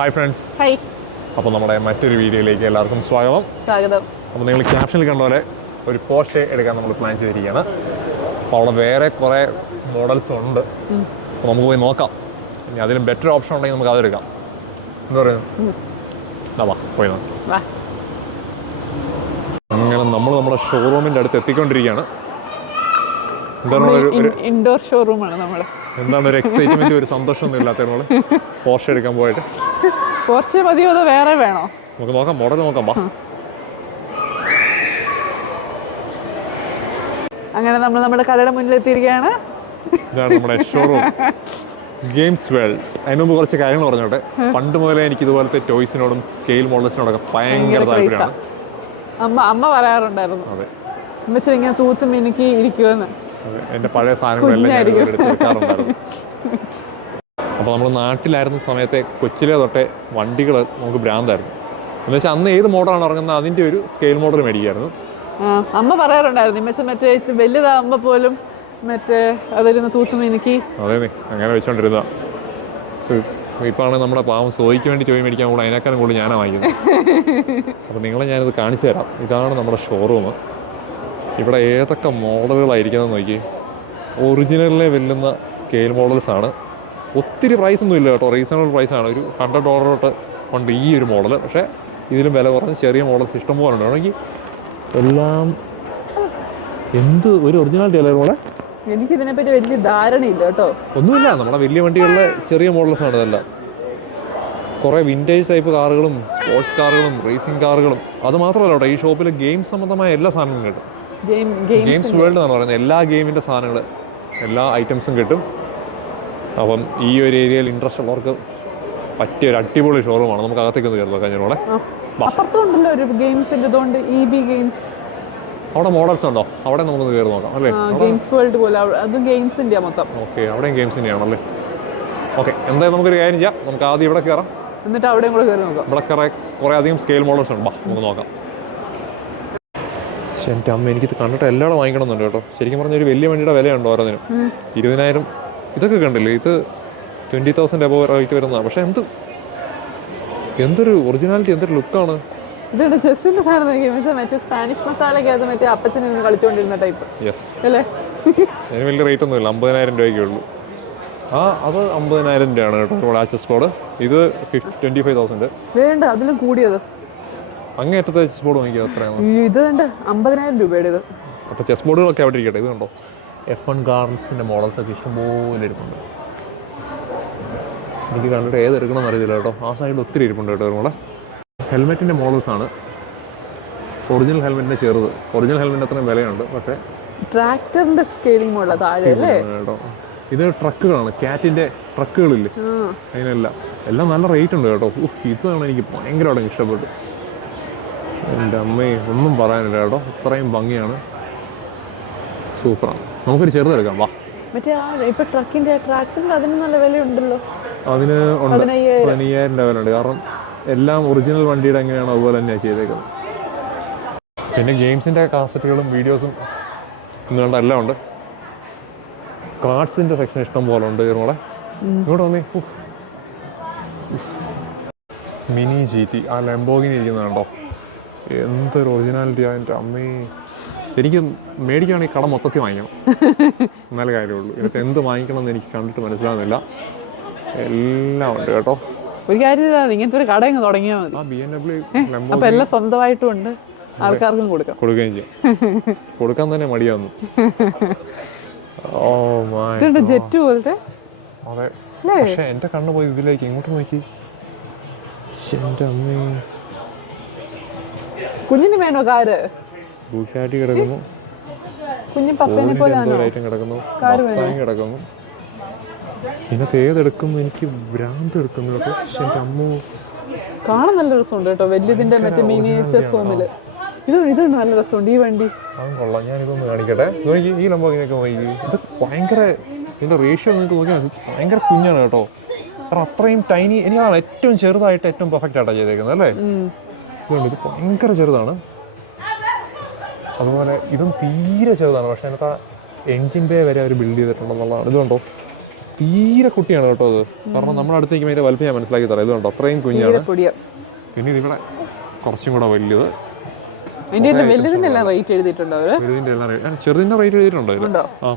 Hi friends hi അപ്പോൾ നമ്മുടെ മറ്റൊരു വീഡിയോയിലേക്ക് എല്ലാവർക്കും സ്വാഗതം. സ്വാഗതം. അപ്പോൾ നിങ്ങൾ ക്യാപ്ഷനിൽ കണ്ട പോലെ ഒരു പോസ്റ്റ് എടുക്കാൻ നമ്മൾ പ്ലാൻ ചെയ്തിരിക്കുകയാണ്. അപ്പോൾ അവിടെ വേറെ കുറേ മോഡൽസ് ഉണ്ട്. അപ്പോൾ നമുക്ക് പോയി നോക്കാം. ഇനി അതിന് ബെറ്റർ ഓപ്ഷൻ ഉണ്ടെങ്കിൽ നമുക്ക് അതെടുക്കാം എന്താ പറയുന്നത് വാ പോയി നോക്കാം. അങ്ങനെ നമ്മൾ നമ്മുടെ ഷോറൂമിന്റെ അടുത്ത് എത്തിക്കൊണ്ടിരിക്കുകയാണ്. എന്താണ് ഇൻഡോർ ഷോറൂമാണ് നമ്മൾ എന്താണ് ഒരു എക്സൈറ്റ്മെന്റ് ഒരു സന്തോഷമൊന്നും ഇല്ലാത്ത നമ്മൾ പോർഷ എടുക്കാൻ പോയിട്ട്. പോർഷ മതിയോ അതോ വേറെ വേണോ? നമുക്ക് നോക്കാം മോഡൽ നോക്കാം വാ. അങ്ങനെ നമ്മൾ നമ്മുടെ കടയുടെ മുന്നിൽ എത്തിയിരിക്കുകയാണ് ഇതാണ് നമ്മുടെ ഷോറൂം ഗെയിംസ് വേൾഡ് അതിന് മുമ്പ് കുറച്ച് കാര്യങ്ങൾ പറഞ്ഞോട്ടെ. പണ്ട് മുതലേ എനിക്ക് ഇതുപോലത്തെ ടോയ്സിനോടും സ്കെയിൽ മോഡൽസിനോടൊക്കെ ഭയങ്കര താല്പര്യമാണ്. അമ്മ അമ്മ പറയാറുണ്ടായിരുന്നു. അതെ. അമ്മച്ചിങ്ങനെ തൂത്ത് മിനുക്കി ഇരിക്കുമെന്ന് എന്റെ പഴയ സാധനങ്ങളെല്ലാം ഞാൻ എടുത്ത് വെക്കാറുണ്ടായിരുന്നു അപ്പോൾ നമ്മൾ നാട്ടിലായിരുന്ന സമയത്തെ കൊച്ചിലെ തൊട്ടേ വണ്ടികൾ നമുക്ക് ഭ്രാന്തായിരുന്നു. എന്ന് വെച്ചാൽ അന്ന് ഏത് മോഡലാണ് ഇറങ്ങുന്നത്? അതിന്റെ ഒരു സ്കെയിൽ മോഡൽ മേടിക്കായിരുന്നു അമ്മ പറയാറുണ്ടായിരുന്നു ഇമ്മച്ചൻ മറ്റേ വലുതാകുമ്പോൾ വലുതാകുമ്പോ പോലും മറ്റേ അതിരുന്ന് തൂത്ത് എനിക്ക് അതെ അങ്ങനെ വെച്ചോണ്ടിരുന്ന. ഇപ്പാണ് നമ്മുടെ പാവം സോയിക്ക് വേണ്ടി ചോയി മേടിക്കാൻ കൂടെ അതിനേക്കാളും കൂടുതൽ ഞാനാണ് വാങ്ങിക്കുന്നത്. അപ്പോൾ നിങ്ങളെ ഞാനിത് കാണിച്ചു തരാം. ഇതാണ് നമ്മുടെ ഷോറൂം ഇവിടെ ഏതൊക്കെ മോഡലുകളായിരിക്കുന്നത് നോക്കി. ഒറിജിനലിനെ വെല്ലുന്ന സ്കെയിൽ മോഡൽസ് ആണ്. ഒത്തിരി പ്രൈസ് ഒന്നും ഇല്ല കേട്ടോ. റീസണബിൾ പ്രൈസ് ആണ്. ഒരു ഹൺഡ്രഡ് ഡോളർ തൊട്ട് ഉണ്ട് ഈ ഒരു മോഡൽ പക്ഷേ ഇതിലും വില കുറഞ്ഞ ചെറിയ മോഡൽസ് ഇഷ്ടം പോലെ ഉണ്ട്. ആണെങ്കിൽ എല്ലാം എന്ത് ഒരു ഒറിജിനാലിറ്റി അല്ലേ മോളെ? എനിക്ക് ഇതിനെപ്പറ്റി വലിയ ധാരണയില്ല കേട്ടോ. ഒന്നുമില്ല. നമ്മുടെ വലിയ വണ്ടികളിലെ ചെറിയ മോഡൽസ് ആണ് ഇതെല്ലാം. കുറേ വിന്റേജ് ടൈപ്പ് കാറുകളും സ്പോർട്സ് കാറുകളും റേസിംഗ് കാറുകളും അത് മാത്രമല്ല കേട്ടോ. ഈ ഷോപ്പിൽ ഗെയിം സംബന്ധമായ എല്ലാ സാധനങ്ങളും കിട്ടും. ഗെയിംസ് വേൾഡ് എന്നാണ് പറയുന്നത്. എല്ലാ ഗെയിമിന്റെ സാധനങ്ങൾ എല്ലാ ഐറ്റംസും കിട്ടും. അപ്പം ഈ ഒരു ഏരിയയിൽ ഇൻട്രസ്റ്റ് ഉള്ളവർക്ക് പറ്റിയ ഒരു അടിപൊളി ഷോറൂമാണ് നമുക്ക് അകത്തേക്ക് ഒന്ന് കയറി നോക്കാം ഞാനോടെ ഒരു ഗെയിംസിന്റെ ഇതുകൊണ്ട് ഇ ബി ഗെയിംസ് അവിടെ മോഡൽസ് ഉണ്ടോ? അവിടെ നമുക്കൊന്ന് കയറി നോക്കാം അല്ലേ? ഗെയിംസ് വേൾഡ് പോലെ. അത് ഗെയിംസിന്റെ മൊത്തം. ഓക്കെ അവിടെയും ഗെയിംസിന്റെ ആണല്ലേ ഓക്കെ എന്തായാലും നമുക്കൊരു കാര്യം ചെയ്യാം. നമുക്ക് ആദ്യം ഇവിടെ കയറാം. എന്നിട്ട് അവിടെയും കൂടെ കയറി നോക്കാം. ഇവിടെ കുറേ കുറേ അധികം സ്കെയിൽ മോഡൽസ് ഉണ്ട്. വാ നമുക്ക് നോക്കാം. പക്ഷെ എന്റെ അമ്മ എനിക്കിത് കണ്ടിട്ട് എല്ലാവരും വാങ്ങിക്കണമെന്നുണ്ട് കേട്ടോ. ശരിക്കും പറഞ്ഞാൽ ഒരു വലിയ വണ്ടിയുടെ വിലയുണ്ട് ഓരോന്നിനും. ഇരുപതിനായിരം ഇതൊക്കെ കണ്ടില്ലേ? ഇത് ട്വന്റി തൗസൻഡ് എബോ റേറ്റ് വരുന്നതാണ് പക്ഷേ എന്ത് എന്തൊരു ഒറിജിനാലിറ്റി എന്തൊരു ലുക്കാണ് ഇതാണ് ചെസ്സിന്റെ സാധനം മറ്റേ സ്പാനിഷ് മസാലയ്ക്കകത്ത് മറ്റേ അപ്പച്ചൻ നിന്ന് കളിച്ചുകൊണ്ടിരുന്ന ടൈപ്പ് യെസ് അല്ലേ? അതിന് വലിയ റേറ്റ് ഒന്നുമില്ല. അമ്പതിനായിരം രൂപയ്ക്കേ ഉള്ളൂ. ആ അത് അമ്പതിനായിരം രൂപയാണ് കേട്ടോ ആക്സസ് ബോർഡ് ഇത് ട്വന്റി ഫൈവ് തൗസൻഡ് വേണ്ട അതിലും കൂടിയത്. അങ്ങേറ്റത്തെ ചെസ് ബോർഡ് വാങ്ങിക്കുക എത്രയാണ് ഇത് വേണ്ട അമ്പതിനായിരം രൂപയുടെ ഇത്. അപ്പോൾ ചെസ് ബോർഡുകളൊക്കെ അവിടെ ഇരിക്കട്ടെ ഇത് കണ്ടോ എഫ് വൺ ഗാർഡൻസിന്റെ മോഡൽസൊക്കെ ഇഷ്ടംപോലെ ഇരിപ്പുണ്ട്. എനിക്ക് കണ്ടിട്ട് ഏത് എടുക്കണം എന്നറിയില്ല കേട്ടോ. ആ സൈഡിൽ ഒത്തിരി ഇരിപ്പുണ്ട് കേട്ടോ നമ്മളെ ഹെൽമെറ്റിന്റെ മോഡൽസാണ് ഒറിജിനൽ ഹെൽമെറ്റിന്റെ ചെറുത്. ഒറിജിനൽ ഹെൽമെറ്റിന് അത്രയും വിലയുണ്ട് പക്ഷേ ട്രാക്ടറിന്റെ സ്കെയിലിംഗ് മോഡൽ താഴെ കേട്ടോ. ഇത് ട്രക്കുകളാണ് കാറ്റിന്റെ ട്രക്കുകളില്ലേ അതിനെല്ലാം. എല്ലാം നല്ല റേറ്റ് ഉണ്ട് കേട്ടോ. ഇത് ഇതാണ് എനിക്ക് ഭയങ്കരമായിട്ട് ഇഷ്ടപ്പെട്ടു. എന്റെ അമ്മയെ ഒന്നും പറയാനില്ല കേട്ടോ. അത്രയും ഭംഗിയാണ്. സൂപ്പറാണ്. നമുക്കൊരു ചെറുതെടുക്കാം വാ. മറ്റേ ആ ഇപ്പൊ ട്രക്കിന്റെ ട്രാക്ടറിന് അതിന് നല്ല വിലയുണ്ടല്ലോ. അതിന് ഉണ്ട്. പതിനയ്യായിരം. രൂപ വിലയുണ്ട്. കാരണം എല്ലാം ഒറിജിനൽ വണ്ടിയുടെ എങ്ങനെയാണോ അതുപോലെ തന്നെയാണ് ചെയ്തേക്കുന്നത്. പിന്നെ ഗെയിംസിന്റെ കാസറ്റുകളും വീഡിയോസും ഇന്നുകൊണ്ട് എല്ലാം ഉണ്ട്. കാർഡ്സിന്റെ സെക്ഷൻ ഇഷ്ടം പോലെ ഉണ്ട് ഇവിടെ ഇവിടെ വന്നേ. മിനി ജി ടി ആ ലംബോഗിനി ഇരിക്കുന്നത് കണ്ടോ? എന്തൊരു ഒറിജിനാലിറ്റി ആ എന്റെ അമ്മേ. എനിക്ക് മേടിക്കുകയാണെങ്കിൽ കട മൊത്തത്തിൽ വാങ്ങിക്കണം. എന്നാലേ കാര്യമുള്ളൂ. ഇതിനകത്ത് എന്ത് വാങ്ങിക്കണം എന്ന് എനിക്ക് കണ്ടിട്ട് മനസ്സിലാകുന്നില്ല എല്ലാം ഉണ്ട് കേട്ടോ. ഒരു കാര്യം ഇങ്ങനത്തെ ഒരു കട അങ്ങ് തുടങ്ങിയാൽ മതി. അപ്പൊ എല്ലാം സ്വന്തമായിട്ടും ഉണ്ട്. ആൾക്കാർക്കും കൊടുക്കാം. കൊടുക്കുകയും ചെയ്യും. കൊടുക്കാൻ തന്നെ മടിയാന്ന് ഇതുണ്ട് ജെറ്റ് പോലത്തെ? അതെ? പക്ഷെ എന്റെ കണ്ണ് പോയി ഇതിലേക്ക് ഇങ്ങോട്ട് നോക്കി. എന്റെ അമ്മേ. കുഞ്ഞിന് വേണോ കാര് ബുക്കാറ്റി കിടക്കുന്നു. കുഞ്ഞും പപ്പേനെ ഐറ്റം കിടക്കുന്നു. കിടക്കുന്നു. ഇതിനകത്ത് ഏതെടുക്കും എനിക്ക് ഭ്രാന്ത് എടുക്കുന്നു. ശ്ശെ, എന്റെ അമ്മു. കാണാൻ നല്ല രസമുണ്ട് കേട്ടോ. വലിയതിന്റെ മറ്റേ മിനിയേച്ചർ ഫോമിൽ ഇത് ഇത് നല്ല രസമുണ്ട് ഈ വണ്ടി. അതും കൊള്ളാം. ഞാനിതൊന്ന് കാണിക്കട്ടെ. നോക്കി ഈ ലംബോഗിനൊക്കെ നോക്കി ഇത് ഭയങ്കര ഇതിന്റെ റേഷ്യോ നിങ്ങൾക്ക് നോക്കിയാൽ ഭയങ്കര കുഞ്ഞാണ് കേട്ടോ. കാരണം അത്രയും ടൈനി എനിക്കാണ് ഏറ്റവും ചെറുതായിട്ട് ഏറ്റവും പെർഫെക്റ്റ് ആയിട്ടാണ് ചെയ്തേക്കുന്നത് അല്ലേ? ഇതുകൊണ്ട് ഇത് ഭയങ്കര ചെറുതാണ്. അതുപോലെ ഇതും തീരെ ചെറുതാണ്. പക്ഷെ അതിനകത്ത് ആ എൻജിൻ ബേ വരെ അവർ ബിൽഡ് ചെയ്തിട്ടുണ്ടെന്നുള്ളതാണ് ഇതുകൊണ്ടോ തീരെ കുട്ടിയാണ് കേട്ടോ അത്. കാരണം നമ്മുടെ അടുത്തേക്ക് അതിന്റെ വലിപ്പം ഞാൻ മനസ്സിലാക്കി തരാം. ഇതുകൊണ്ടോ കണ്ടോ? അത്രയും കുഞ്ഞാണ്. പിന്നെ ഇതിവിടെ കുറച്ചും കൂടെ വലിയത് ചെറുതിന്റെ എല്ലാം റേറ്റ് എഴുതിയിട്ടുണ്ടോ ആ,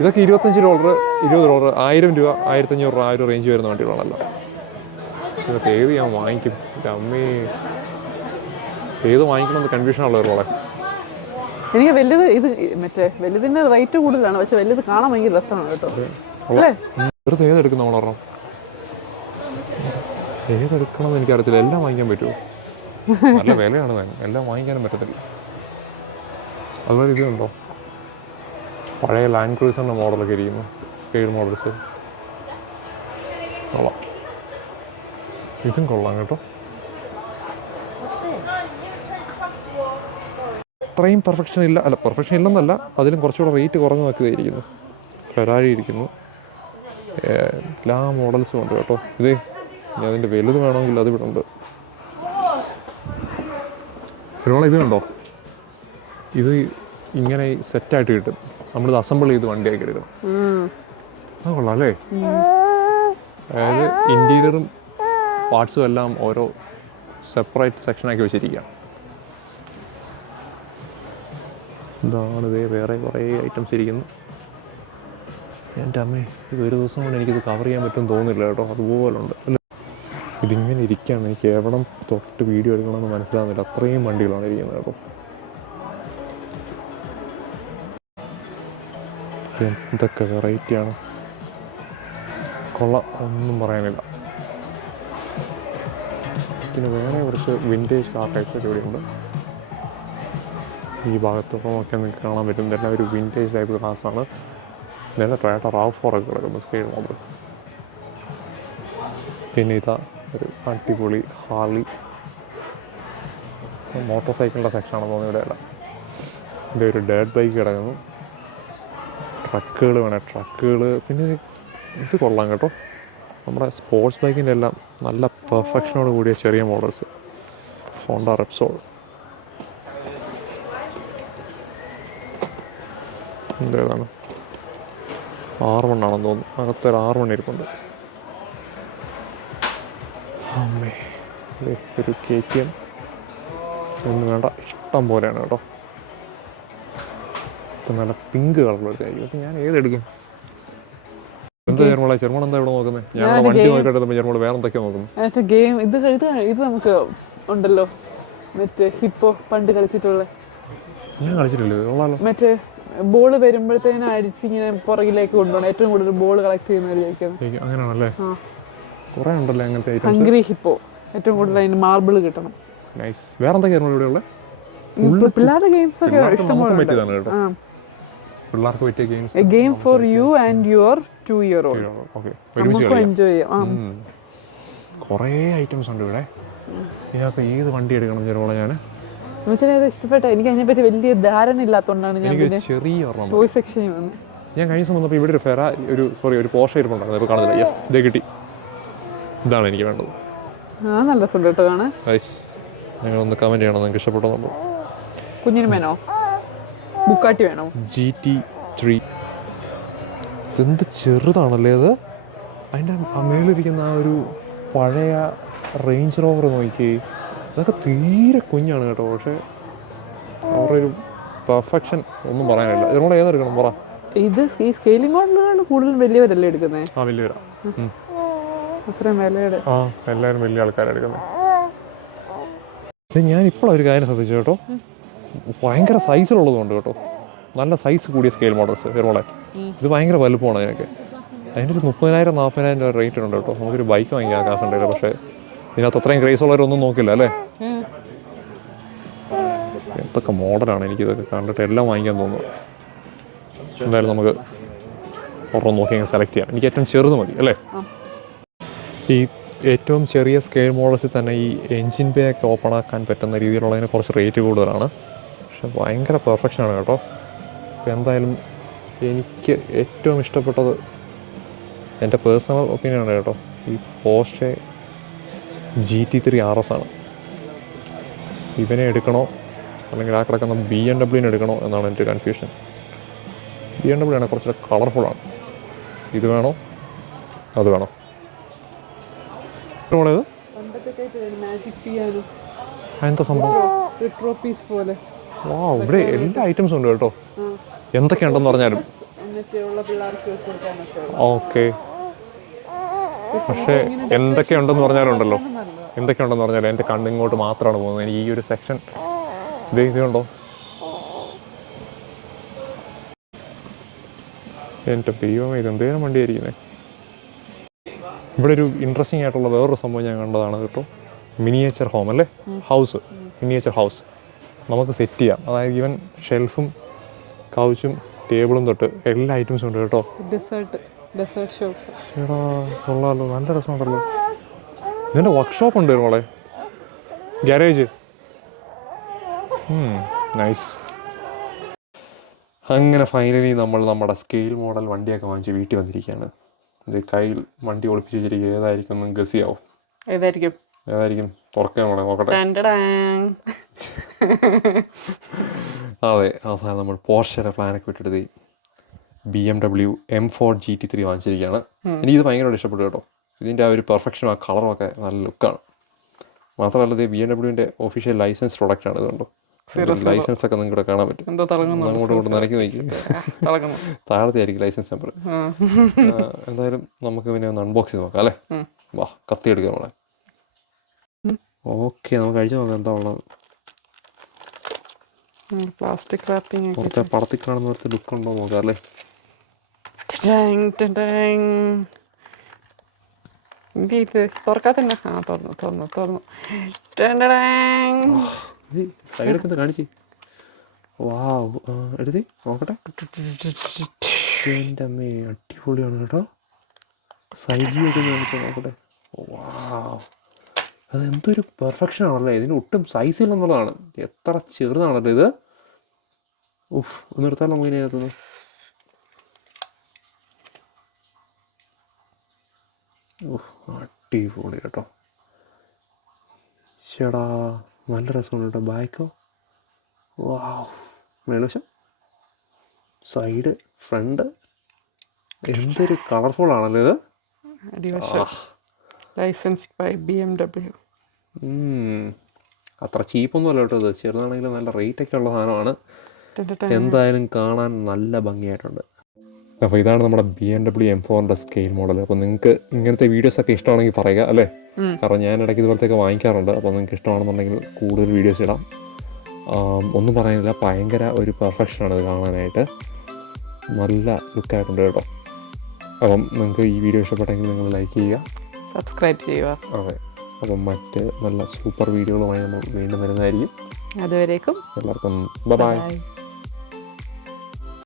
ഇതൊക്കെ ഇരുപത്തഞ്ച് ഡോളർ ഇരുപത് ഡോളർ ആയിരം രൂപ ആയിരത്തഞ്ഞൂറ് രൂപ ആ ഒരു റേഞ്ച് വരുന്ന വണ്ടികളാണല്ലോ. ഇതൊക്കെ ഏത് ഞാൻ വാങ്ങിക്കും? അമ്മേ. ഏത് വാങ്ങിക്കണമെന്ന് കൺഫ്യൂഷൻ ഉള്ള ഒരുപാട് എനിക്ക് വലുത് ഇത് മറ്റേ വലുതിന്റെ റേറ്റ് കൂടുതലാണ് പക്ഷെ വലുത് കാണാൻ ഭയങ്കര രസമാണ് കേട്ടോ. അല്ലേ? വെറുതെ ഏതെടുക്കും നമ്മൾ പറഞ്ഞോ? ഏതെടുക്കണമെന്ന് എനിക്കറിയത്തില്ല എല്ലാം വാങ്ങിക്കാൻ പറ്റുമോ? നല്ല വിലയാണ് താൻ എല്ലാം വാങ്ങിക്കാനും പറ്റത്തില്ല. അതുപോലെ ഇതുണ്ടോ പഴയ ലാൻഡ് ക്രൂസറിന്റെ മോഡലൊക്കെ ഇരിക്കുന്നു. സ്കെയിൽ മോഡൽസ് കൊള്ളാം. ഇതും കൊള്ളാം കേട്ടോ. അത്രയും പെർഫെക്ഷൻ ഇല്ല. അല്ല പെർഫെക്ഷൻ ഇല്ലെന്നല്ല അതിലും കുറച്ചുകൂടെ റേറ്റ് കുറഞ്ഞു നിൽക്കുകയായിരിക്കുന്നു. ഫെറാരി ഇരിക്കുന്നു. എല്ലാ മോഡൽസും ഉണ്ട് കേട്ടോ. ഇത് ഇനി അതിന്റെ വലുത് വേണമെങ്കിൽ അത് ഇവിടെ ഉണ്ട് ഇത് കണ്ടോ? ഇത് ഇങ്ങനെ സെറ്റായിട്ട് കിട്ടും. നമ്മളിത് അസംബിൾ ചെയ്ത് വണ്ടിയാക്കി എടുക്കണം. അത് കൊള്ളാം അല്ലേ? അതായത് ഇന്റീരിയറും പാർട്സും എല്ലാം ഓരോ സെപ്പറേറ്റ് സെക്ഷനാക്കി വെച്ചിരിക്കുകയാണ്. ഇതാണ് ഇതേ വേറെ കുറേ ഐറ്റംസ് ഇരിക്കുന്നു. എന്റെ അമ്മേ ഇത് ഒരു ദിവസം കൊണ്ട് എനിക്കിത് കവർ ചെയ്യാൻ പറ്റും തോന്നില്ല കേട്ടോ. അതുപോലെ ഉണ്ട് ഇതിങ്ങനെ ഇരിക്കുകയാണ്. എനിക്ക് എവിടം തൊട്ട് വീഡിയോ എടുക്കണമെന്ന് മനസ്സിലാവുന്നില്ല. അത്രയും വണ്ടികളാണ് ഇരിക്കുന്നത് കേട്ടോ. എന്തൊക്കെ വെറൈറ്റിയാണ് കൊള്ള. ഒന്നും പറയാനില്ല. പിന്നെ വേറെ കുറച്ച് വിന്റേജ് കാർ ടൈപ്സ് ഒക്കെ ഇവിടെയുണ്ട്. ഈ ഭാഗത്തൊക്കെ നോക്കിയാൽ നിങ്ങൾക്ക് കാണാൻ പറ്റും. ഇതെല്ലാം ഒരു വിന്റേജ് ടൈപ്പ് ഗ്ലാസ്സാണ് ഇതെല്ലാം ടൊയാട്ട റാവ് ഫോറൊക്കെ കിടക്കുന്നു സ്കെയിൽ മോഡൽ പിന്നെ ഇതാ ഒരു അടിപൊളി ഹാർലി മോട്ടോർ സൈക്കിളിന്റെ സെക്ഷനാണ് തോന്നുന്നത് ഇവിടെ ഇവിടെയല്ല. ഇതൊരു ഡേഡ് ബൈക്ക് കിടക്കുന്നു. ട്രക്കുകൾ വേണം ട്രക്കുകൾ പിന്നെ ഇത് കൊള്ളാം കേട്ടോ. നമ്മുടെ സ്പോർട്സ് ബൈക്കിന്റെ എല്ലാം നല്ല പെർഫെക്ഷനോട് കൂടിയ ചെറിയ മോഡൽസ് ഹോണ്ട റെപ്സോൾ എന്തേതാണ് ആറ് മണ്ണാണെന്ന് തോന്നുന്നു. അകത്തൊരു ആറ് മണി ഇരിപ്പുണ്ട്. അമ്മേ ഒരു കെ ടി എം. ഒന്നും വേണ്ട ഇഷ്ടം പോലെയാണ് കേട്ടോ. നല്ല പിങ്ക് കളറുള്ള കാര്യം. അപ്പം ഞാൻ ഏതെടുക്കും എന്താ ചെറുമോളെ? ചെറുമോൾ എന്താ ഇവിടെ നോക്കുന്നത് ഞാൻ വണ്ടി നോക്കിയിട്ട് ചെറുമോൾ വേറെ എന്തൊക്കെയാ നോക്കുന്നത് ഗെയിം ഇത് ഇത് ഇത് നമുക്ക് ഉണ്ടല്ലോ. മറ്റേ ഹിപ്പോ പണ്ട് കളിച്ചിട്ടുള്ള. ഞാൻ കളിച്ചിട്ടില്ല? മറ്റേ ബോൾ വരുമ്പോഴത്തേനും അടിച്ചിങ്ങനെ പുറകിലേക്ക് കൊണ്ടുപോകണം. ഏറ്റവും കൂടുതൽ ബോൾ കളക്ട് ചെയ്യുന്നവരിലേക്കാണ് എനിക്ക് അങ്ങനെയാണല്ലേ? ആ. കുറേ ഉണ്ടല്ലോ അങ്ങനത്തെ ഐറ്റംസ് ഹംഗ്രി ഹിപ്പോ ഏറ്റവും കൂടുതൽ അതിന് മാർബിൾ കിട്ടണം. നൈസ് വേറെ ഇവിടെ ഉള്ളത്? പിള്ളേരുടെ ഗെയിംസ് ഒക്കെ ഇഷ്ടമാണ് ഇഷ്ടംപോലെ പിള്ളേർക്ക് പറ്റിയ games game for you and your two year old നമുക്കും എൻജോയ് ചെയ്യാം. കുറേ ഐറ്റംസ് ഉണ്ട് ഇവിടെ. ഇതിനകത്ത് ഏത് വണ്ടി എടുക്കണം ചെറുപോളെ ഞാൻ അത് ഇഷ്ടപ്പെട്ട എനിക്ക് അതിനെപ്പറ്റി വലിയ ധാരണ ഇല്ലാത്തതുകൊണ്ടാണ് ഞാൻ എനിക്ക് ചെറിയ മതി. സെക്ഷനിൽ വന്നത് ഞാൻ കഴിഞ്ഞ ദിവസം വന്നപ്പോൾ ഇവിടെ ഒരു ഫെറ ഒരു സോറി ഒരു പോഷ ഇരിപ്പുണ്ടായിരുന്നു ഇപ്പോൾ കാണുന്നില്ല. യെസ് ഇതേ കിട്ടി. ഇതാണ് എനിക്ക് വേണ്ടത്. ആ നല്ല രസമുണ്ട് കേട്ടോ കാണാൻ. നിങ്ങൾ ഒന്ന് കമന്റ് ചെയ്യണം. നിങ്ങൾക്ക് ഇഷ്ടപ്പെട്ടതുണ്ടോ കുഞ്ഞിന് വേണോ? ബുക്കാട്ടി വേണോ? ജി ടി ത്രീ ഇതെന്ത് ചെറുതാണല്ലേ അത്? അതിന്റെ ആ മേളിലിരിക്കുന്ന ആ ഒരു പഴയ റേഞ്ച് റോവർ നോക്കി അതൊക്കെ തീരെ കുഞ്ഞാണ് കേട്ടോ. പക്ഷേ അവരുടെ ഒരു പെർഫെക്ഷൻ ഒന്നും പറയാനില്ല. ഇതിനോട് ഏതെടുക്കണം പറ. ഇത് ഈ സ്കെയിലിംഗ് ബോർഡിലാണ് കൂടുതലും വലിയവരല്ലേ എടുക്കുന്നത് ആ വലിയ വരാം അത്രയും വിലയുടെ. ആ എല്ലാവരും വലിയ ആൾക്കാരാണ് എടുക്കുന്നത് ഞാൻ ഒരു കാര്യം ശ്രദ്ധിച്ചു കേട്ടോ. ഭയങ്കര സൈസിലുള്ളതുകൊണ്ട് കേട്ടോ. നല്ല സൈസ് കൂടിയ സ്കെയിൽ മോഡൽസ് ഹീറോളെ ഇത് ഭയങ്കര വലുപ്പമാണ് അതിനൊക്കെ അതിന്റെ ഒരു മുപ്പതിനായിരം നാൽപ്പതിനായിരം രൂപ റേറ്റ് ഉണ്ട് കേട്ടോ. നമുക്കൊരു ബൈക്ക് വാങ്ങിക്കാൻ കാശുണ്ടായില്ല പക്ഷേ ഇതിനകത്ത് അത്രയും ക്രേസ് ഉള്ളവരൊന്നും നോക്കില്ല അല്ലേ. എന്തൊക്കെ മോഡലാണ് എനിക്കിതൊക്കെ കണ്ടിട്ട് എല്ലാം വാങ്ങിക്കാൻ തോന്നുന്നു എന്തായാലും നമുക്ക് ഒരെണ്ണം നോക്കി സെലക്ട് ചെയ്യാം. എനിക്ക് ഏറ്റവും ചെറുത് മതി അല്ലേ? ഈ ഏറ്റവും ചെറിയ സ്കെയിൽ മോഡൽസിൽ തന്നെ ഈ എൻജിൻ ബേ ഒക്കെ ഓപ്പൺ ആക്കാൻ പറ്റുന്ന രീതിയിലുള്ളതിന് കുറച്ച് റേറ്റ് കൂടുതലാണ്. പക്ഷെ ഭയങ്കര പെർഫെക്ഷനാണ് കേട്ടോ. അപ്പോൾ എന്തായാലും എനിക്ക് ഏറ്റവും ഇഷ്ടപ്പെട്ടത് എന്റെ പേഴ്സണൽ ഒപ്പീനിയനാണ് കേട്ടോ. ഈ Porsche G T three R S ആണ്. ഇവനെ എടുക്കണോ? അല്ലെങ്കിൽ ആ കിടക്കുന്ന ബി എം ഡബ്ല്യൂനെ എടുക്കണോ എന്നാണ് എന്റെ കൺഫ്യൂഷൻ ബി എം ഡബ്ല്യു ആണ് കുറച്ചുകൂടെ കളർഫുള്ളാണ് ഇത് വേണോ? അത് വേണോ? ഇത് എന്താ സംഭവം? വാ ഇവിടെ എല്ലാ ഐറ്റംസും ഉണ്ട് കേട്ടോ. എന്തൊക്കെയുണ്ടെന്ന് പറഞ്ഞാലും. ഓക്കെ പക്ഷേ എന്തൊക്കെയുണ്ടെന്ന് പറഞ്ഞാലുണ്ടല്ലോ. എന്തൊക്കെയുണ്ടെന്ന് പറഞ്ഞാലും എന്റെ കണ്ണിങ്ങോട്ട് മാത്രമാണ് പോകുന്നത്. എനിക്ക് ഈ ഒരു സെക്ഷൻ ഇത് ഇതുണ്ടോ? എന്റെ ദൈവമേ ഇത് എന്തേലും വണ്ടിയായിരിക്കുന്നേ? ഇവിടെ ഒരു ഇൻട്രസ്റ്റിംഗ് ആയിട്ടുള്ള വേറൊരു സംഭവം ഞാൻ കണ്ടതാണ് കേട്ടോ. മിനിയേച്ചർ ഹോം അല്ലേ? ഹൗസ് മിനിയേച്ചർ ഹൗസ് നമുക്ക് സെറ്റ് ചെയ്യാം. അതായത് ഈവൻ ഷെൽഫും കൗച്ചും ടേബിളും തൊട്ട് എല്ലാ ഐറ്റംസും ഉണ്ട് കേട്ടോ. ഡെസേർട്ട് ഡെസേർട്ട് ഷോപ്പ് എടാ കൊള്ളാലോ നല്ല രസമുണ്ടല്ലോ. ഇതിന്റെ വർക്ക്ഷോപ്പ് ഉണ്ട് മോളെ. ഗ്യാരേജ് നൈസ് അങ്ങനെ ഫൈനലി നമ്മൾ നമ്മുടെ സ്കെയിൽ മോഡൽ വണ്ടിയൊക്കെ വാങ്ങിച്ച് വീട്ടിൽ വന്നിരിക്കുകയാണ്. ഇത് കയ്യിൽ വണ്ടി ഒളിപ്പിച്ച് വെച്ചിരിക്കുക. ഏതായിരിക്കും ഗസിയാവും ഗസ് ഏതായിരിക്കും? ഏതായിരിക്കും? തുറക്കാൻ മോളെ നോക്കട്ടെ. അതെ അവസാനം നമ്മൾ പോർഷയുടെ പ്ലാനൊക്കെ വിട്ടിട്ട് B M W M four G T three വാങ്ങിച്ചിരിക്കുകയാണ്. എനിക്കിത് ഭയങ്കരമായിട്ട് ഇഷ്ടപ്പെട്ടു കേട്ടോ. ഇതിന്റെ ആ ഒരു പെർഫെക്ഷനും ആ കളറും ഒക്കെ നല്ല ലുക്കാണ് മാത്രമല്ല ഇത് ബി എം ഡബ്ല്യുവിന്റെ ഒഫീഷ്യൽ ലൈസൻസ് പ്രൊഡക്റ്റ് ആണ് കണ്ടോ ലൈസൻസ് ഒക്കെ നിങ്ങൾക്ക് ഇവിടെ കാണാൻ പറ്റും. അങ്ങോട്ട് കൊണ്ട് നിലയ്ക്ക് നോക്കി താഴത്തെ ആയിരിക്കും ലൈസൻസ് നമ്പർ എന്തായാലും നമുക്ക് പിന്നെ ഒന്ന് അൺബോക്സ് ചെയ്ത് നോക്കാം അല്ലേ? വാ കത്തി എടുക്കാം നമ്മളെ ഓക്കെ നമുക്ക് കഴിച്ചു നോക്കാം എന്താ ഉള്ളത്. പ്ലാസ്റ്റിക് റാപ്പിംഗ് പടത്തിൽ കാണുന്ന ലുക്ക് ഉണ്ടോ നോക്കാം അല്ലേ? ഇത് തുറക്കാത്തന്നെ ആ തുറന്നു തുറന്നു തുറന്നു. സൈഡൊക്കെ കാണിച്ച്. വാവ്. എടുത്തി നോക്കട്ടെ. എന്റെ അമ്മേ അടിപൊളിയാണ് കേട്ടോ. സൈഡ് വ്യൂ ഒക്കെ ഒന്ന് കാണിച്ച് നോക്കട്ടെ. വാവ്. അത് എന്തൊരു പെർഫെക്ഷൻ ആണല്ലേ? ഇതിന് ഒട്ടും സൈസ് ഇല്ലെന്നുള്ളതാണ്. എത്ര ചെറുതാണല്ലോ ഇത്. ഉഫ് എടുത്താലോ നമുക്ക് ഇതിനകത്തുനിന്ന് അടിപൊളി കേട്ടോ. ചേടാ നല്ല രസമാണ് കേട്ടോ ബാക്കോ വാവ് മേൽവശം സൈഡ് ഫ്രണ്ട് എന്തൊരു കളർഫുൾ ആണല്ലോ ഇത്? Licence by B M W അത്ര ചീപ്പൊന്നും അല്ല കേട്ടോ ഇത്. ചെറുതാണെങ്കിലും നല്ല റേറ്റ് ഒക്കെ ഉള്ള സാധനമാണ്. എന്തായാലും കാണാൻ നല്ല ഭംഗിയായിട്ടുണ്ട്. അപ്പോൾ ഇതാണ് നമ്മുടെ ബി എം ഡബ്ല്യു എം ഫോറിന്റെ സ്കെയിൽ മോഡൽ അപ്പോൾ നിങ്ങൾക്ക് ഇങ്ങനത്തെ വീഡിയോസ് ഒക്കെ ഇഷ്ടമാണെങ്കിൽ പറയുക അല്ലേ? കാരണം ഞാൻ ഇടയ്ക്ക് ഇതുപോലത്തെയൊക്കെ വാങ്ങിക്കാറുണ്ട്. അപ്പോൾ നിങ്ങൾക്ക് ഇഷ്ടമാണെന്നുണ്ടെങ്കിൽ കൂടുതൽ വീഡിയോസ് ഇടാം. ഒന്നും പറയാനില്ല. ഭയങ്കര ഒരു പെർഫെക്ഷനാണ് ഇത് കാണാനായിട്ട്. നല്ല ലുക്കായിട്ടുണ്ട് കേട്ടോ. അപ്പം നിങ്ങൾക്ക് ഈ വീഡിയോ ഇഷ്ടപ്പെട്ടെങ്കിൽ നിങ്ങൾ ലൈക്ക് ചെയ്യുക. സബ്സ്ക്രൈബ് ചെയ്യുക. അതെ. അപ്പം മറ്റ് നല്ല സൂപ്പർ വീഡിയോകളുമായി നമ്മൾ വീണ്ടും വരുന്നതായിരിക്കും. അതുവരേക്കും എല്ലാവർക്കും ബൈ. ബൈ.